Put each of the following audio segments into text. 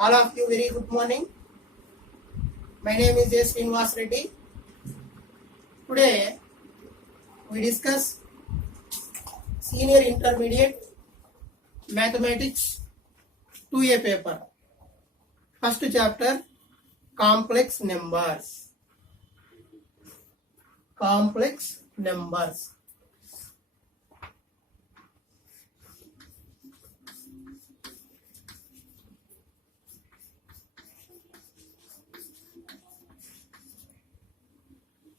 All of you very good morning. My name is S. Srinivas Reddy. Today we discuss Senior Intermediate Mathematics 2A paper. First chapter, Complex Numbers. Complex Numbers.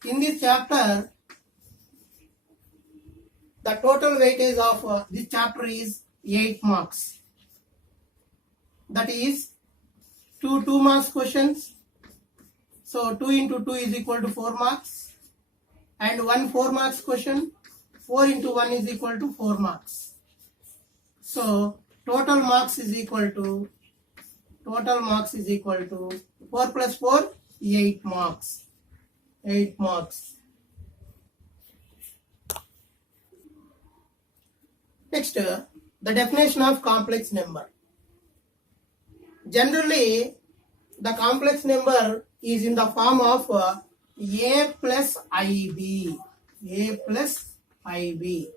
In this chapter, the total weightage of this chapter is 8 marks. That is 2 marks questions. So 2 into 2 is equal to 4 marks. And 1 4 marks question. 4 into 1 is equal to 4 marks. So total marks is equal to 4 plus 4, 8 marks. 8 marks. Next, the definition of complex number. Generally, the complex number is in the form of a plus ib. A plus ib.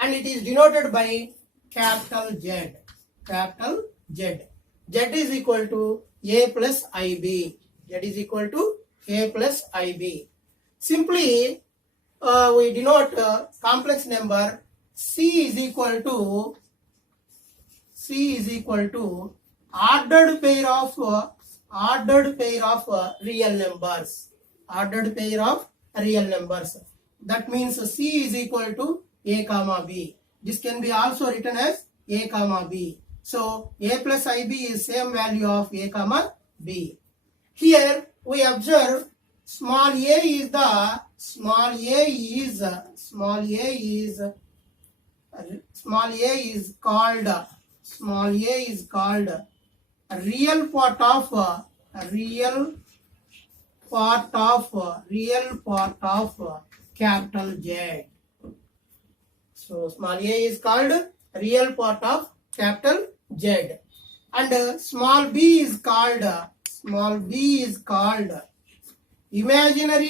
And it is denoted by capital Z. Capital Z. Z is equal to a plus ib. Z is equal to a plus ib. Simply, we denote complex number C is equal to ordered pair of real numbers. Ordered pair of real numbers. That means C is equal to A comma B. This can be also written as A comma B. So A plus IB is same value of A comma B. Here we observe small a is called a real part of capital Z. So small a is called real part of capital Z, and small b is called imaginary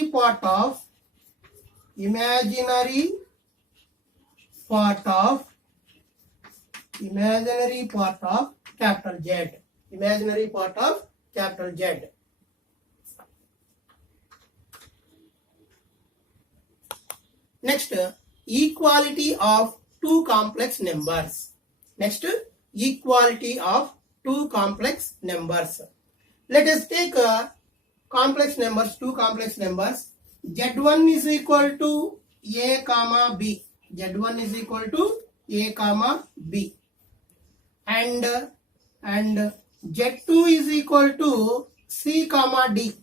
part of capital Z. Imaginary part of capital Z. Next, equality of two complex numbers. Let us take complex numbers, two complex numbers. Z1 is equal to A comma B. Z1 is equal to A comma B. And Z2 is equal to C comma D.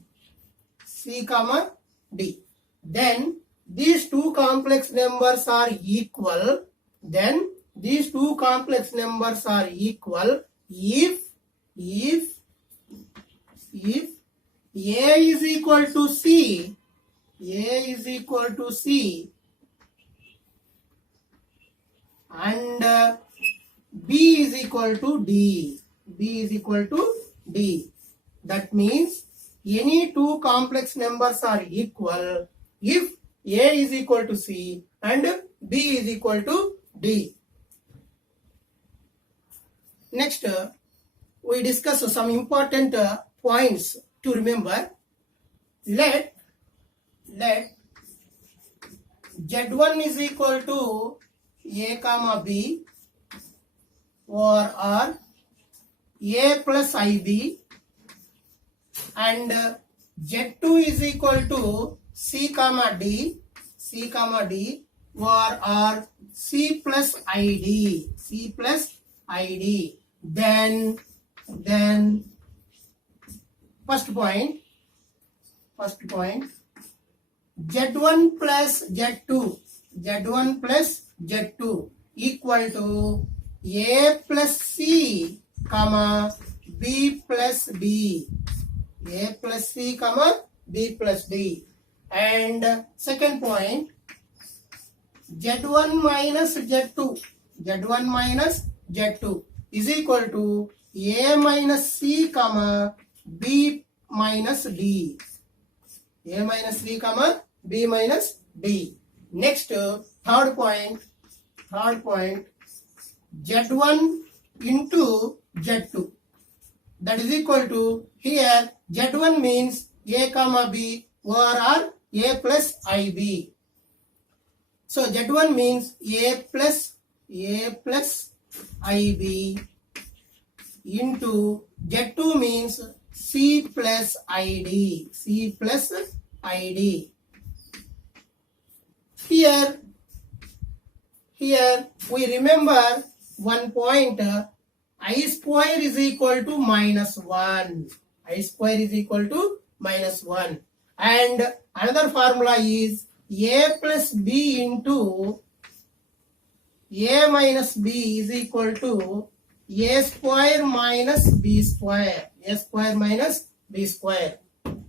Then these two complex numbers are equal. If A is equal to C, and B is equal to D. That means any two complex numbers are equal if A is equal to C and B is equal to D. Next, we discuss some important points to remember. Let Z1 is equal to A comma B or A plus IB, and Z2 is equal to C comma D or C plus ID. Then first point, Z1 plus Z2 equal to A plus C comma B plus D. And second point, Z1 minus Z2 is equal to A minus C comma B minus D. A minus C comma B minus D. Next, third point, Z1 into Z2. That is equal to, here Z1 means A comma B over R A plus IB. So Z1 means A plus IB into Z2 means C plus ID. Here we remember one point, I square is equal to minus 1. I square is equal to minus 1. And another formula is A plus B into A minus B is equal to A square minus B square. A square minus B square.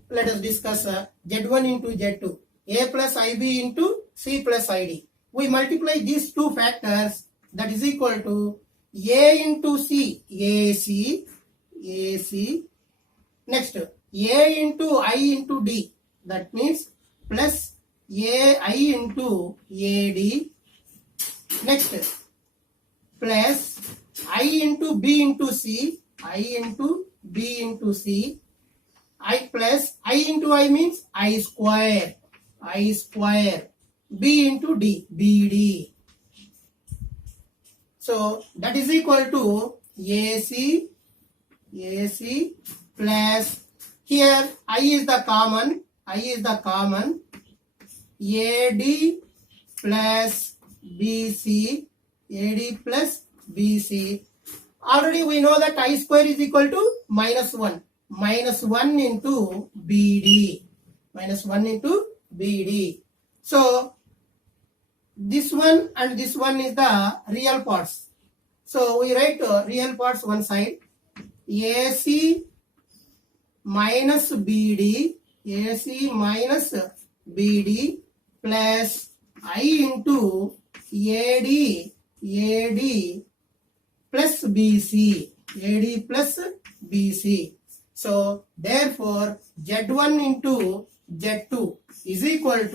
Let us discuss Z1 into Z2. A plus IB into C plus ID. We multiply these two factors, that is equal to A into C, AC. Next, A into I into D. That means plus AI into AD. Next, plus I into B into C. I plus I into I means I square. B into D, BD. So that is equal to AC plus, here I is the common, AD plus BC. Already we know that I square is equal to minus 1. Minus 1 into BD. So this one and this one is the real parts. So we write real parts one side. AC minus BD plus I into AD plus BC. So therefore Z1 into Z2 is equal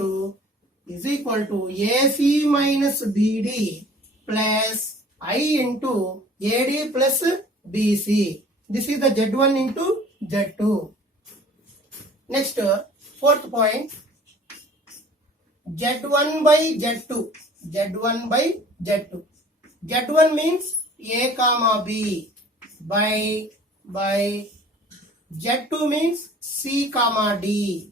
to AC minus BD plus I into AD plus BC. This is the Z1 into Z2. Next, fourth point, Z1 by Z2. Z1 means A comma B by Z2 means C comma D.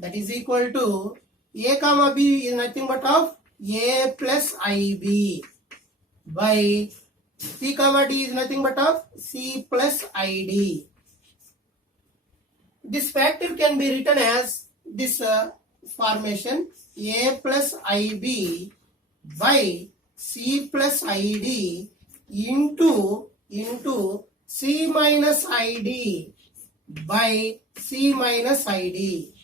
That is equal to A comma B is nothing but of A plus IB by C comma D is nothing but of C plus ID. This factor can be written as this formation, A plus IB by C plus ID into C minus ID by C minus ID.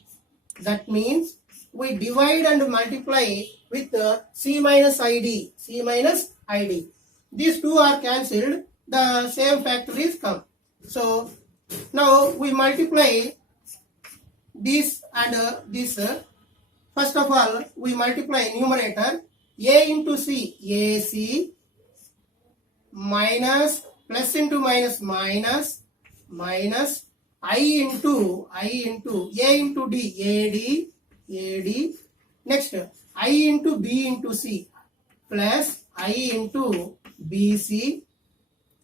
That means we divide and multiply with C minus ID. These two are cancelled, the same factor is come. So now we multiply this and this. First of all, we multiply numerator A into C, AC, minus plus into minus, I into A into D, AD. Next, I into B into C, plus I into BC.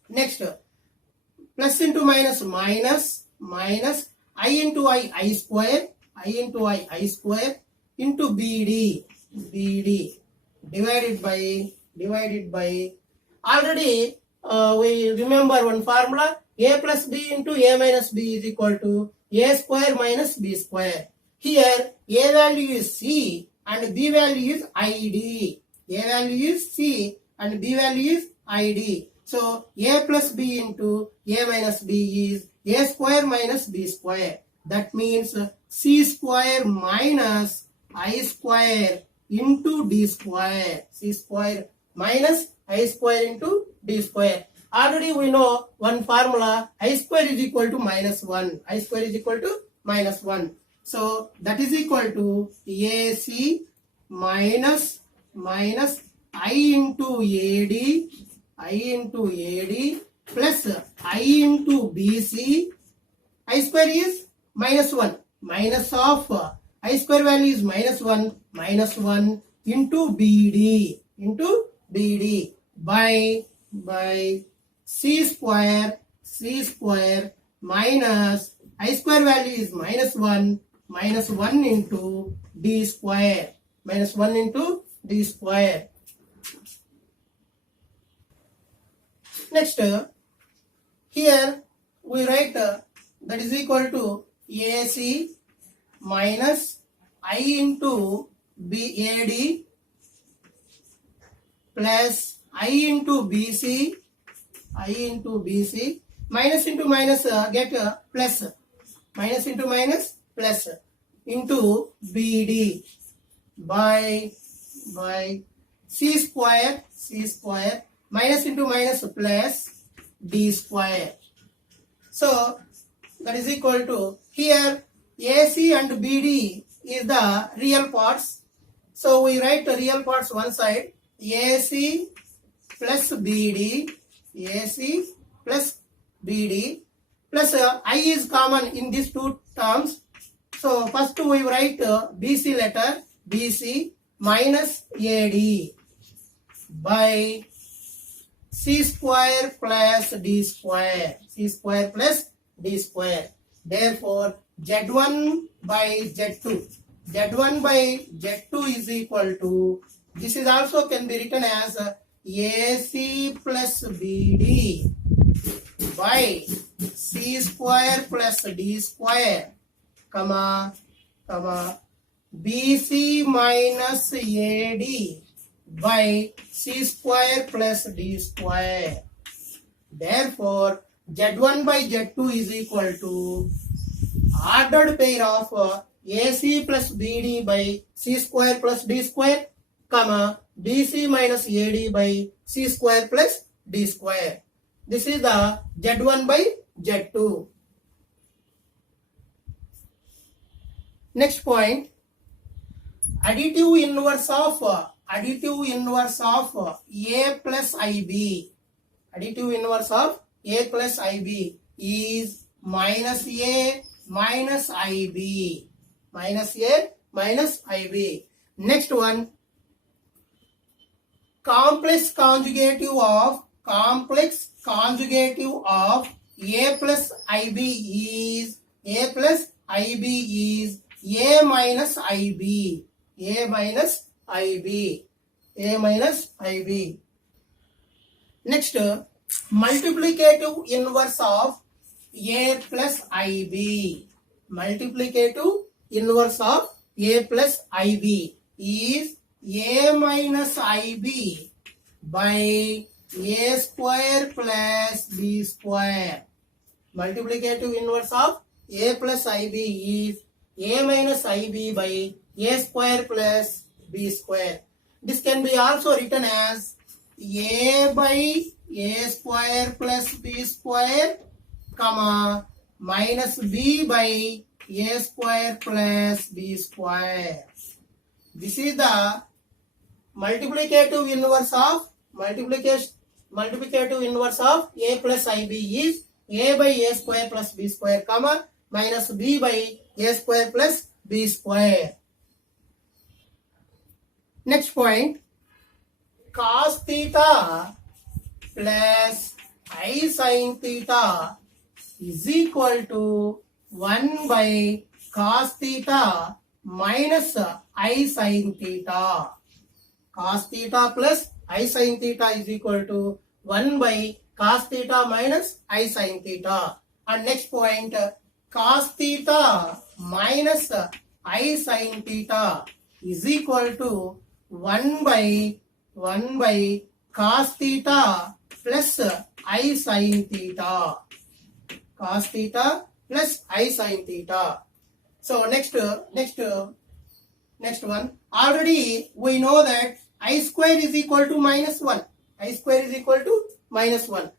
Next, plus into minus, I into I square, into BD, divided by. Already we remember one formula, A plus B into A minus B is equal to A square minus B square. Here A value is C and B value is ID. A value is C and B value is ID. So A plus B into A minus B is A square minus B square. That means C square minus I square into D square. C square minus I square into D square. Already we know one formula, I square is equal to minus 1. I square is equal to minus 1. So that is equal to AC minus I into AD plus I into BC. I square is minus 1. Minus of I square value is minus 1 into BD by C square minus I square value is minus 1 into D square. Minus 1 into D square. Next, here we write that is equal to AC minus I into BAD plus I into BC minus into minus get plus, minus into minus plus into BD by C square minus into minus plus D square. So that is equal to, here AC and BD is the real parts. So we write the real parts one side, AC plus BD plus I is common in these two terms. So first we write BC letter, BC minus AD by C square plus D square. Therefore, Z1 by Z2. Z1 by Z2 is equal to, this is also can be written as AC plus BD by C square plus D square, comma, BC minus AD by C square plus D square. Therefore, Z1 by Z2 is equal to ordered pair of AC plus BD by C square plus D square, comma, BC minus AD by C square plus D square. This is the Z1 by Z2. Next point, additive inverse of A plus IB. Additive inverse of A plus IB is minus A minus IB. Next one, complex conjugative of A plus IB is A minus IB. Next, multiplicative inverse of A plus IB. Multiplicative inverse of A plus IB is A minus IB by A square plus B square. Multiplicative inverse of A plus IB is A minus IB by A square plus B square. This can be also written as A by A square plus B square, comma, minus B by A square plus B square. This is the multiplicative inverse of A plus IB is A by A square plus B square, comma, minus B by A square plus B square. Next point, cos theta plus I sin theta is equal to 1 by cos theta minus I sin theta. Cos theta plus I sin theta is equal to 1 by cos theta minus I sin theta. And next point, cos theta minus I sin theta is equal to 1 by cos theta plus I sin theta. Cos theta plus I sin theta. So next one, already we know that I square is equal to minus 1. I square is equal to minus 1.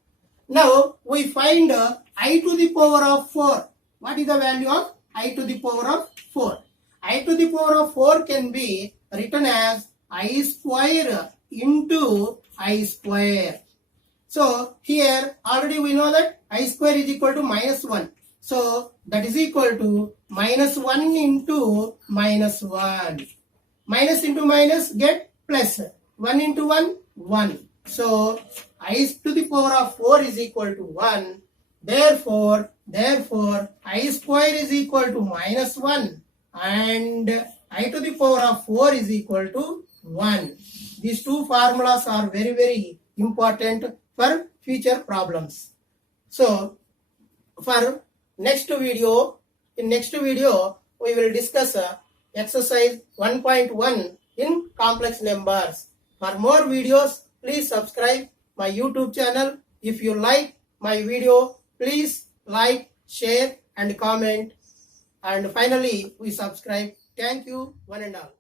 Now we find I to the power of 4. What is the value of I to the power of 4? I to the power of 4 can be written as I square into I square. So here already we know that I square is equal to minus 1. So that is equal to minus 1 into minus 1. Minus into minus get plus. 1 into 1, 1. So I to the power of 4 is equal to 1. Therefore I square is equal to minus 1 and I to the power of 4 is equal to 1. These two formulas are very, very important for future problems. So for next video, in next video we will discuss exercise 1.1 in complex numbers. For more videos, please subscribe my YouTube channel. If you like my video, please like, share and comment. And finally, we subscribe. Thank you, one and all.